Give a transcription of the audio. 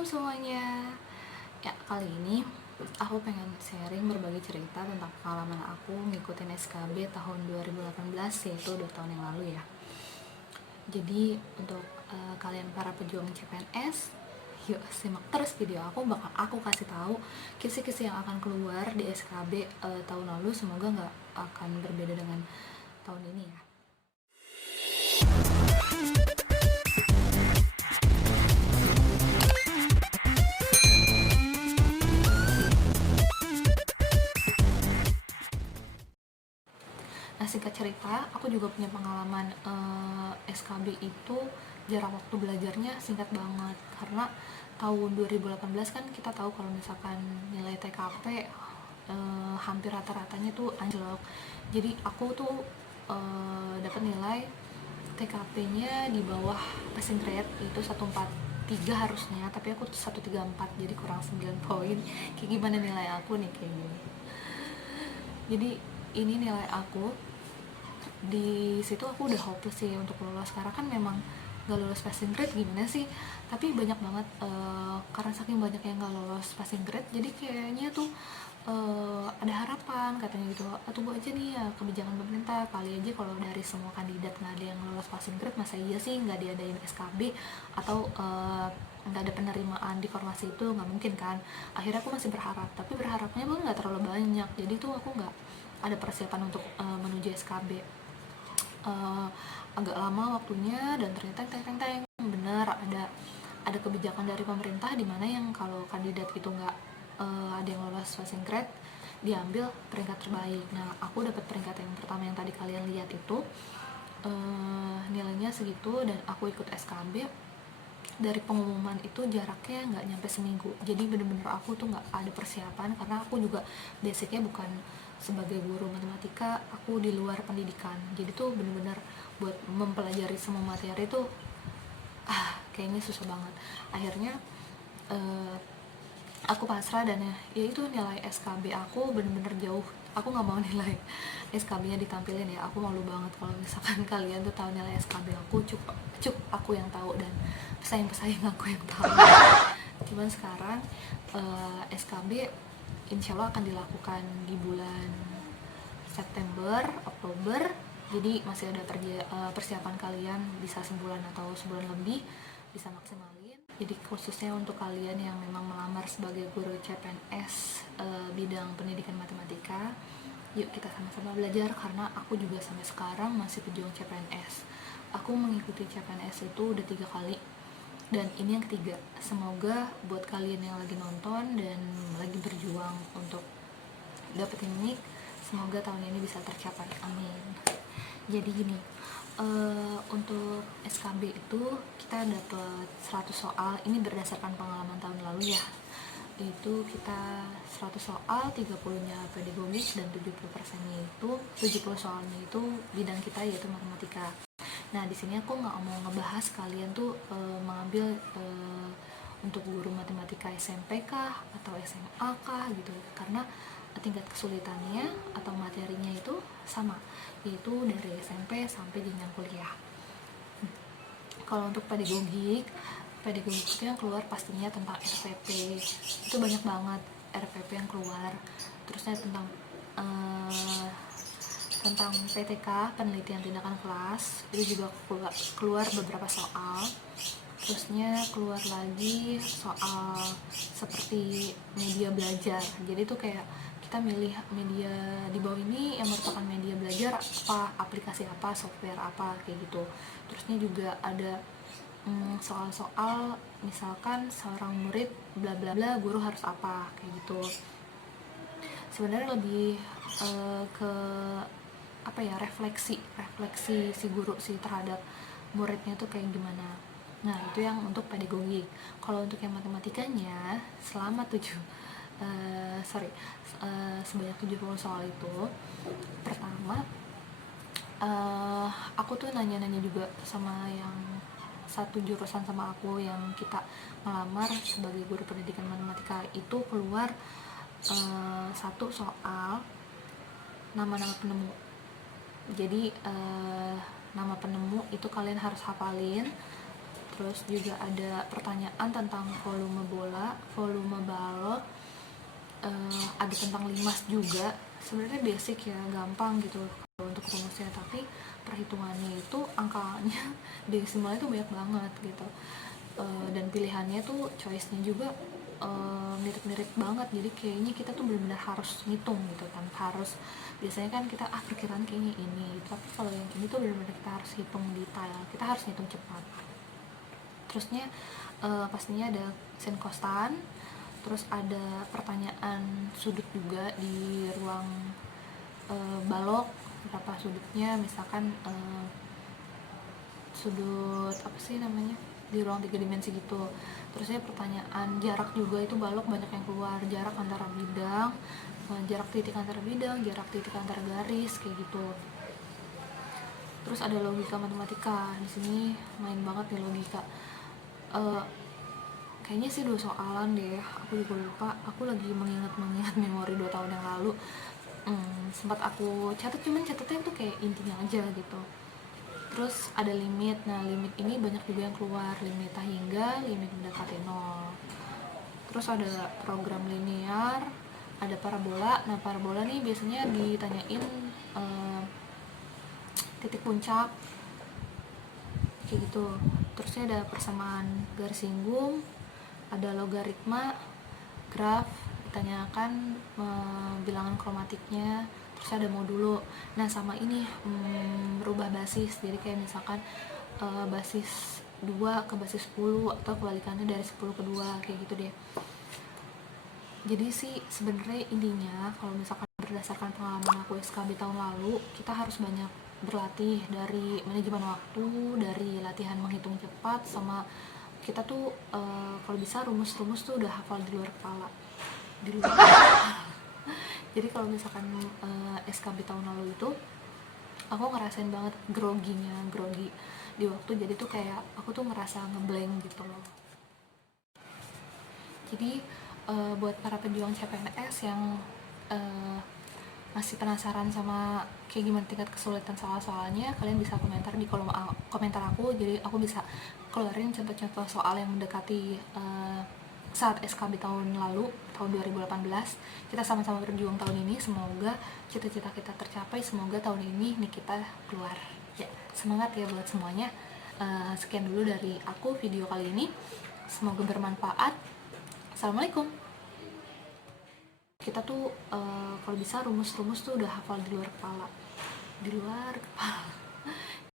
Assalamualaikum semuanya. Ya, kali ini aku pengen sharing berbagi cerita tentang pengalaman aku ngikutin SKB tahun 2018, yaitu 2 tahun yang lalu ya. Jadi untuk kalian para pejuang CPNS, yuk simak terus video aku, bakal aku kasih tahu kisi-kisi yang akan keluar di SKB tahun lalu. Semoga nggak akan berbeda dengan tahun ini ya. Nah, singkat cerita, aku juga punya pengalaman SKB itu jarak waktu belajarnya singkat banget, karena tahun 2018 kan kita tahu kalau misalkan nilai TKP hampir rata-ratanya tuh anjlok. Jadi aku tuh dapat nilai TKP-nya di bawah passing grade, itu 143 harusnya, tapi aku tuh 134, jadi kurang 9 poin. Kayak gimana nilai aku nih kayak gini. Jadi ini nilai aku, di situ aku udah hopeless sih untuk lolos, karena kan memang gak lolos passing grade gimana sih, tapi banyak banget karena saking banyak yang gak lolos passing grade, jadi kayaknya tuh ada harapan katanya gitu. Tunggu aja nih ya kebijakan pemerintah, kali aja kalau dari semua kandidat nggak ada yang lolos passing grade, masa iya sih nggak diadain SKB atau nggak ada penerimaan di formasi itu, nggak mungkin kan. Akhirnya aku masih berharap, tapi berharapnya pun nggak terlalu banyak, jadi tuh aku nggak ada persiapan untuk menuju SKB. uh, Agak lama waktunya, dan ternyata teng bener ada kebijakan dari pemerintah di mana yang kalau kandidat itu nggak ada yang lolos passing grade, diambil peringkat terbaik. Nah, aku dapat peringkat yang pertama yang tadi kalian lihat itu, nilainya segitu, dan aku ikut SKB. Dari pengumuman itu jaraknya nggak nyampe seminggu, jadi bener-bener aku tuh nggak ada persiapan, karena aku juga basicnya bukan sebagai guru matematika, aku di luar pendidikan, jadi tuh bener-bener buat mempelajari semua materi tuh kayaknya susah banget. Akhirnya aku pasrah, dan ya itu nilai SKB aku bener-bener jauh. Aku nggak mau nilai SKB-nya ditampilin ya, aku malu banget kalau misalkan kalian tuh tahu nilai SKB aku. Cuk aku yang tahu, dan pesaing-pesaing aku yang tahu. Cuman sekarang SKB insya Allah akan dilakukan di bulan September, Oktober, jadi masih ada persiapan, kalian bisa sebulan atau sebulan lebih bisa maksimalin. Jadi khususnya untuk kalian yang memang melamar sebagai guru CPNS bidang pendidikan matematika, yuk kita sama-sama belajar, karena aku juga sampai sekarang masih pejuang CPNS. Aku mengikuti CPNS itu udah 3 kali, dan ini yang ketiga. Semoga buat kalian yang lagi nonton dan lagi berjuang untuk dapetin mic, semoga tahun ini bisa tercapai, amin. Jadi gini, untuk SKB itu kita dapat 100 soal, ini berdasarkan pengalaman tahun lalu ya. Itu kita 100 soal, 30-nya pedagogik, dan 70%-nya itu 70 soalnya itu bidang kita, yaitu matematika. Nah, di sini aku nggak mau ngebahas kalian tuh mengambil untuk guru matematika SMP kah atau SMA kah gitu, karena tingkat kesulitannya atau materinya itu sama, yaitu dari SMP sampai jenjang kuliah. Kalau untuk pedagogik itu yang keluar pastinya tentang RPP, itu banyak banget RPP yang keluar. Terusnya tentang PTK, penelitian tindakan kelas, itu juga keluar beberapa soal. Terusnya keluar lagi soal seperti media belajar, jadi tuh kayak kita milih media di bawah ini yang merupakan media belajar apa, aplikasi apa, software apa, kayak gitu. Terusnya juga ada soal-soal misalkan seorang murid bla bla bla, guru harus apa, kayak gitu. Sebenarnya lebih ke apa ya, refleksi si guru sih terhadap muridnya tuh kayak gimana. Nah, itu yang untuk pedagogik. Kalau untuk yang matematikanya, selama sebanyak 70 soal itu, pertama aku tuh nanya-nanya juga sama yang satu jurusan sama aku, yang kita melamar sebagai guru pendidikan matematika. Itu keluar satu soal nama-nama penemu. Jadi nama penemu itu kalian harus hafalin. terus juga ada pertanyaan tentang volume bola, volume balok, ada tentang limas juga. Sebenarnya basic ya, gampang gitu untuk rumusnya, tapi perhitungannya itu angkanya desimalnya itu banyak banget gitu. Dan pilihannya tuh choice-nya juga mirip-mirip banget, jadi kayaknya kita tuh benar-benar harus ngitung gitu kan, harus, biasanya kan kita perkiraan kayaknya ini, tapi kalau yang ini tuh benar-benar kita harus hitung detail, kita harus hitung cepat. Terusnya pastinya ada sin costan, terus ada pertanyaan sudut juga di ruang balok, berapa sudutnya, misalkan sudut apa sih namanya di ruang 3 dimensi gitu. Terusnya pertanyaan jarak juga, itu balok banyak yang keluar, jarak antara bidang, jarak titik antara bidang, jarak titik antara garis, kayak gitu. Terus ada logika matematika, di sini main banget nih logika. Kayaknya sih 2 soalan deh, aku juga lupa, aku lagi mengingat memori 2 tahun yang lalu. Sempat aku catat, cuman catatnya tuh kayak intinya aja gitu. Terus ada limit, nah limit ini banyak juga yang keluar, limit hingga, limit mendekati 0. Terus ada program linear, ada parabola. Nah parabola nih biasanya ditanyain titik puncak kayak gitu. Terusnya ada persamaan garis singgung, ada logaritma, graf, ditanyakan bilangan kromatiknya, terus ada modulo. Nah sama ini merubah basis, jadi kayak misalkan basis 2 ke basis 10 atau kebalikannya dari 10 ke 2, kayak gitu deh. Jadi sih sebenarnya intinya kalau misalkan berdasarkan pengalaman aku SKB tahun lalu, kita harus banyak berlatih, dari manajemen waktu, dari latihan menghitung cepat, sama kita tuh kalau bisa rumus-rumus tuh udah hafal di luar kepala, di luar jadi kalau misalkan SKB tahun lalu itu aku ngerasain banget grogi di waktu, jadi tuh kayak aku tuh ngerasa ngeblank gitu loh. Jadi buat para pejuang CPNS yang masih penasaran sama kayak gimana tingkat kesulitan soal-soalnya, kalian bisa komentar di kolom komentar aku, jadi aku bisa keluarin contoh-contoh soal yang mendekati saat SKB tahun lalu, tahun 2018. Kita sama-sama berjuang tahun ini, semoga cita-cita kita tercapai, semoga tahun ini nih kita keluar ya. Semangat ya buat semuanya. Sekian dulu dari aku video kali ini, semoga bermanfaat. Assalamualaikum. Kita tuh kalau bisa rumus-rumus tuh udah hafal di luar kepala,